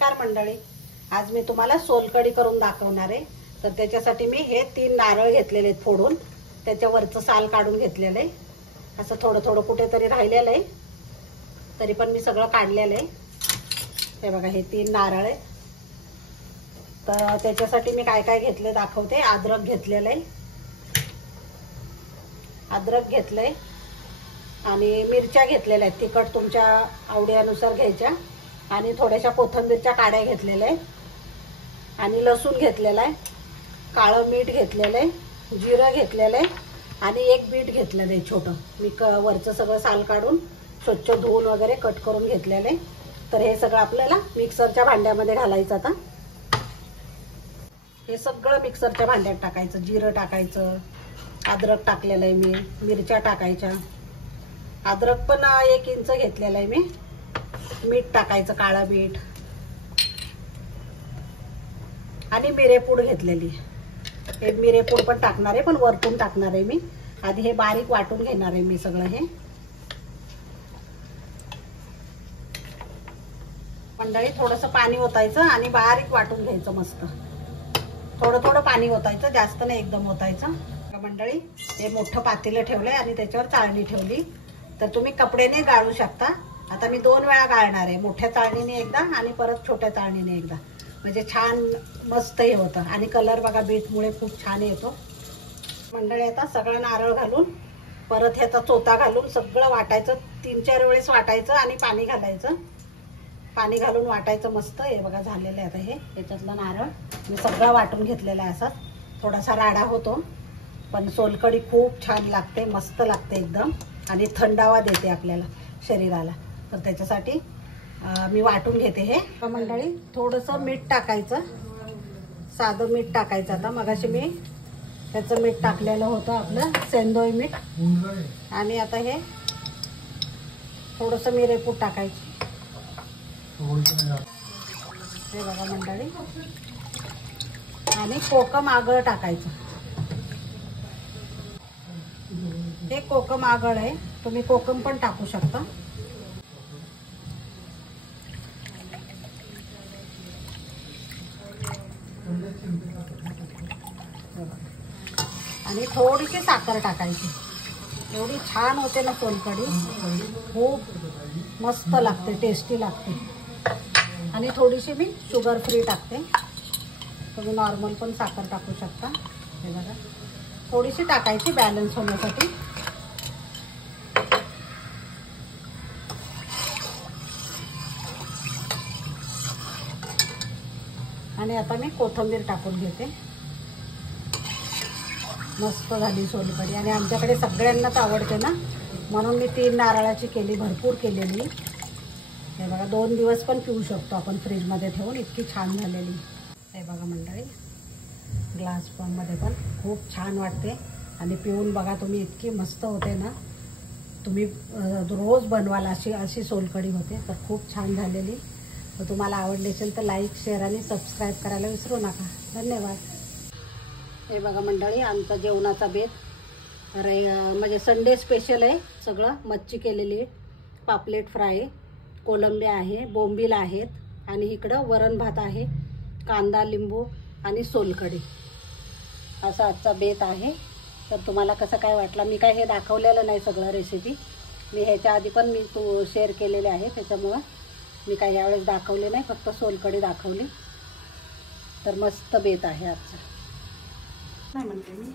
नमस्कार मंडळी, आज मी तुम्हाला सोलकढी करून दाखवणार आहे। तर त्याच्यासाठी मी हे 3 नारळ घेतलेले आहेत फोडून, त्याच्यावरचं साल काढून घेतलेलं आहे। असं थोडं थोडं कुठेतरी राहिलेलं आहे, तरी पण मी सगळं काढलेलं आहे। हे बघा, हे 3 नारळ आहेत। तर त्याच्यासाठी मी काय काय घेतले दाखवते। अद्रक घेतलेलं आहे, अद्रक घेतलंय आणि मिरच्या घेतलेल्या आहेत, तिखट तुमच्या आवडीनुसार घ्यायच्या। आणि थोड्याशा कोथिंबीरच्या काड्या घेतलेल्या आहेत आणि लसूण घेतलेला आहे, काळं मीठ घेतलेलं आहे, जिरं घेतलेलं आहे आणि एक बीट घेतलेलं आहे छोटं। मी वरचं सगळं साल काढून स्वच्छ धुवून वगैरे कट करून घेतलेलं आहे। तर हे सगळं आपल्याला मिक्सरच्या भांड्यामध्ये घालायचं। आता हे सगळं मिक्सरच्या भांड्यात टाकायचं। जिरं टाकायचं, अद्रक टाकलेलं आहे मी, मिरच्या टाकायच्या, अद्रक पण 1 इंच घेतलेलं आहे मी, मीठ टाकायचं, काळं मीठ आणि मिरेपूड घेतलेली। हे मिरेपूड पण टाकणार आहे, पण वरतून टाकणार आहे मी। आधी हे बारीक वाटून घेणार आहे मी सगळं। हे मंडळी थोडंसं पाणी ओतायचं आणि बारीक वाटून घ्यायचं मस्त। थोडं थोडं पाणी ओतायचं, जास्त नाही एकदम ओतायचं। मंडळी हे मोठं पातेलं ठेवलंय आणि त्याच्यावर चाळणी ठेवली। तर तुम्ही कपड्याने गाळू शकता। आता मी 2 वेळा गाळणार आहे, मोठ्या चाळणीने एकदा आणि परत छोट्या चाळणीने एकदा, म्हणजे छान मस्त हे होतं। आणि कलर बघा बीटमुळे खूप छान येतो। मंडळी आता सगळं नारळ घालून परत ह्याचा चोथा घालून सगळं वाटायचं। 3-4 वेळेस वाटायचं आणि पाणी घालायचं, पाणी घालून वाटायचं मस्त। हे बघा झालेलं आहे आता हे याच्यातलं नारळ मी सगळं वाटून घेतलेलं आहे। असा थोडासा राडा होतो, पण सोलकढी खूप छान लागते, मस्त लागते एकदम आणि थंडावा देते आपल्याला शरीराला। तर त्याच्यासाठी मी वाटून घेते हे। मंडळी थोडंसं मीठ टाकायचं, साधं मीठ टाकायचं। आता मगाशी मी त्याचं मीठ टाकलेलं होतं, आपलं सेंदोई मीठ। आणि आता हे थोडंसं मिरेपूड टाकायची। हे बघा मंडळी, आणि कोकम आगळ टाकायचं। हे कोकम आगळ आहे, तुम्ही कोकम पण टाकू शकता। आणि थोडीशी साखर टाकायची। एवढी छान होते ना सोलकढी, खूप मस्त लागते, टेस्टी लागते। आणि थोडीशी मी शुगर फ्री टाकते, तुम्ही नॉर्मल पण साखर टाकू शकता। हे बघा थोडीशी टाकायची बॅलन्स होण्यासाठी। आणि आता मी कोथिंबीर टाकून घेते। मस्त झाली सोलकढी आणि आमच्याकडे सगळ्यांनाच आवडते ना, म्हणून मी 3 नारळाची केली, भरपूर केलेली। हे बघा 2 दिवस पण पिऊ शकतो आपण फ्रीजमध्ये ठेवून, इतकी छान झालेली। हे बघा मंडळी, ग्लास मध्ये पण खूप छान वाटते आणि पिऊन बघा तुम्ही, इतकी मस्त होते ना। तुम्ही रोज बनवाल अशी सोलकढी होते। तर खूप छान झालेली। तर तुम्हाला आवडली असेल तर लाईक, शेअर आणि सबस्क्राईब करायला विसरू नका। धन्यवाद। हे बघा मंडळी, आमचा जेवणाचा बेत म्हणजे संडे स्पेशल आहे सगळं। मच्छी केलेली आहे, पापलेट फ्राय, कोलंब्या आहे, बोंबील आहेत आणि इकडं वरण भात आहे, कांदा, लिंबू आणि सोलकढी। असा आजचा बेत आहे। तर तुम्हाला कसं काय वाटलं? मी काय हे दाखवलेलं नाही सगळं रेसिपी, मी ह्याच्या आधी पण मी शेअर केलेले आहे, त्याच्यामुळं मी काय यावेळेस दाखवले नाही, फक्त सोलकढी दाखवली। तर मस्त बेत आहे आजचा, काय म्हणते मी।